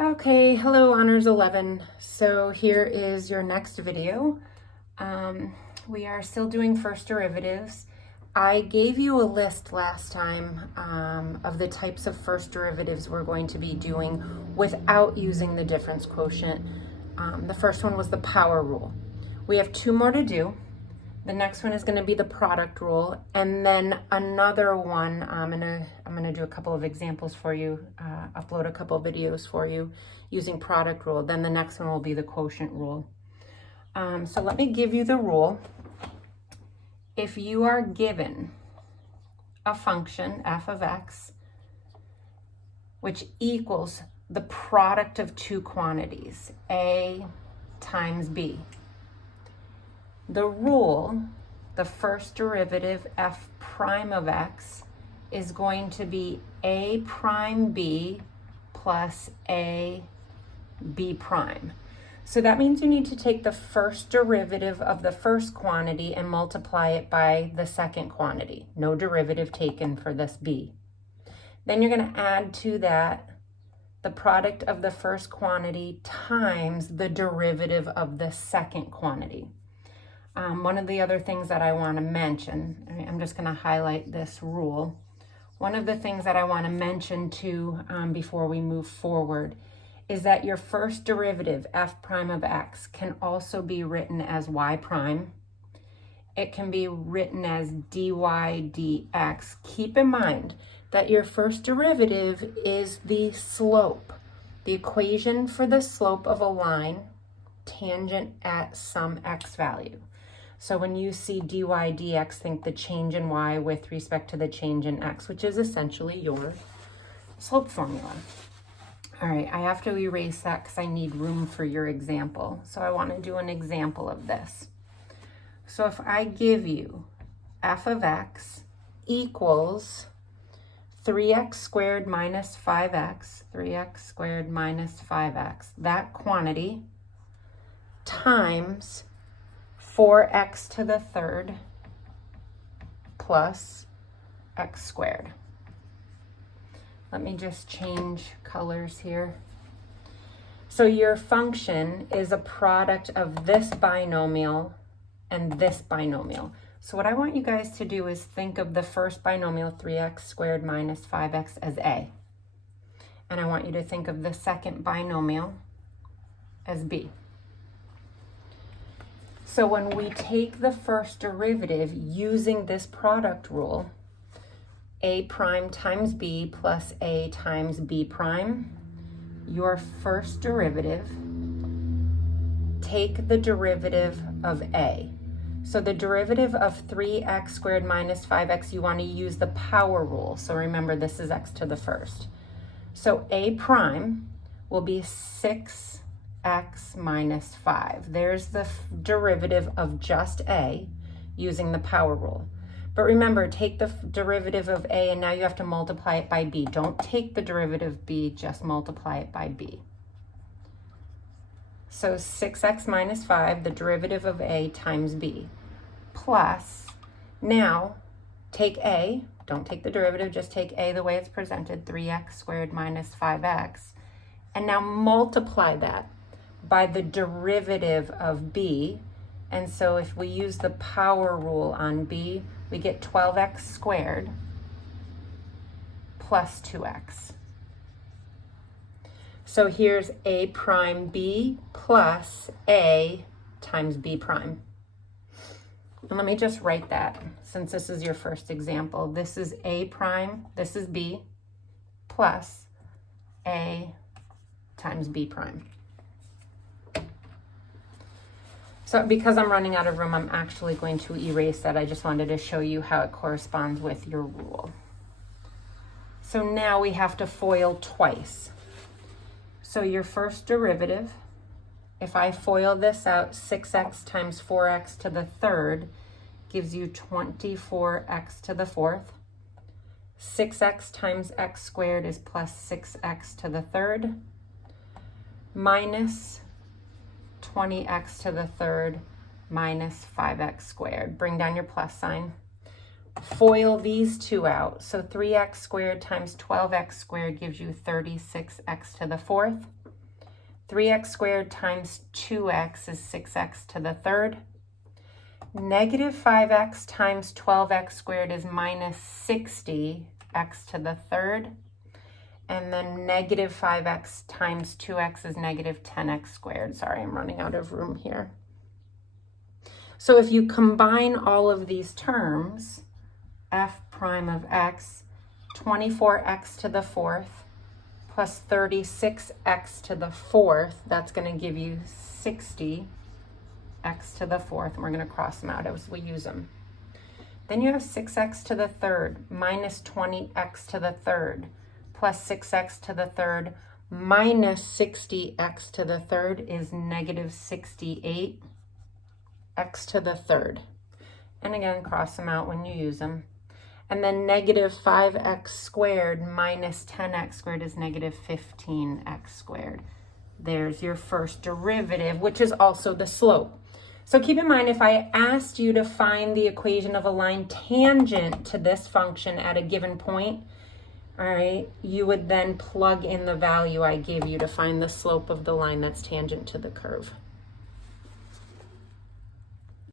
Okay, hello Honors 11. So here is your next video. We are still doing first derivatives. I gave you a list last time of the types of first derivatives we're going to be doing without using the difference quotient. The first one was the power rule. We have two more to do. The next one is going to be the product rule, and then another one, I'm gonna do a couple of examples for you, upload a couple of videos for you using product rule. Then the next one will be the quotient rule. So let me give you the rule. If you are given a function, f of x, which equals the product of two quantities, a times b, the rule, the first derivative, f prime of x, is going to be a prime b plus a b prime. So that means you need to take the first derivative of the first quantity and multiply it by the second quantity. No derivative taken for this b. Then you're going to add to that the product of the first quantity times the derivative of the second quantity. One of the other things that I want to mention, I'm just going to highlight this rule. One of the things that I want to mention too before we move forward is that your first derivative, f prime of x, can also be written as y prime. It can be written as dy dx. Keep in mind that your first derivative is the slope, the equation for the slope of a line tangent at some x value. So when you see dy dx, think the change in y with respect to the change in x, which is essentially your slope formula. All right, I have to erase that because I need room for your example. So I want to do an example of this. So if I give you f of x equals 3x squared minus 5x, 3x squared minus 5x, that quantity, times 4x to the third plus x squared. Let me just change colors here. So your function is a product of this binomial and this binomial. So what I want you guys to do is think of the first binomial, 3x squared minus 5x, as a. And I want you to think of the second binomial as b. So when we take the first derivative using this product rule, a prime times b plus a times b prime, your first derivative, take the derivative of a. So the derivative of 3x squared minus 5x, you want to use the power rule. So remember, this is x to the first. So a prime will be 6x minus 5. There's the derivative of just a using the power rule. But remember, take the derivative of a and now you have to multiply it by b. Don't take the derivative of b, just multiply it by b. So 6x minus 5, the derivative of a times b, plus, now take a, don't take the derivative, just take a the way it's presented, 3x squared minus 5x, and now multiply that by the derivative of b. And so if we use the power rule on b, we get 12x squared plus 2x. So here's a prime b plus a times b prime. And let me just write that since this is your first example. This is a prime, this is b, plus a times b prime. So because I'm running out of room, I'm actually going to erase that. I just wanted to show you how it corresponds with your rule. So now we have to FOIL twice. So your first derivative, if I FOIL this out, 6x times 4x to the third gives you 24x to the fourth. 6x times x squared is plus 6x to the third, minus 20x to the third minus 5x squared. Bring down your plus sign. FOIL these two out. So 3x squared times 12x squared gives you 36x to the fourth. 3x squared times 2x is 6x to the third. Negative 5x times 12x squared is minus 60x to the third. And then negative 5x times 2x is negative 10x squared. Sorry, I'm running out of room here. So if you combine all of these terms, f prime of x, 24x to the fourth plus 36x to the fourth, that's going to give you 60x to the fourth, and we're going to cross them out as we use them. Then you have 6x to the third minus 20x to the third plus 6x to the third minus 60x to the third is negative 68x to the third. And again, cross them out when you use them. And then negative 5x squared minus 10x squared is negative 15x squared. There's your first derivative, which is also the slope. So keep in mind, if I asked you to find the equation of a line tangent to this function at a given point, all right, you would then plug in the value I gave you to find the slope of the line that's tangent to the curve.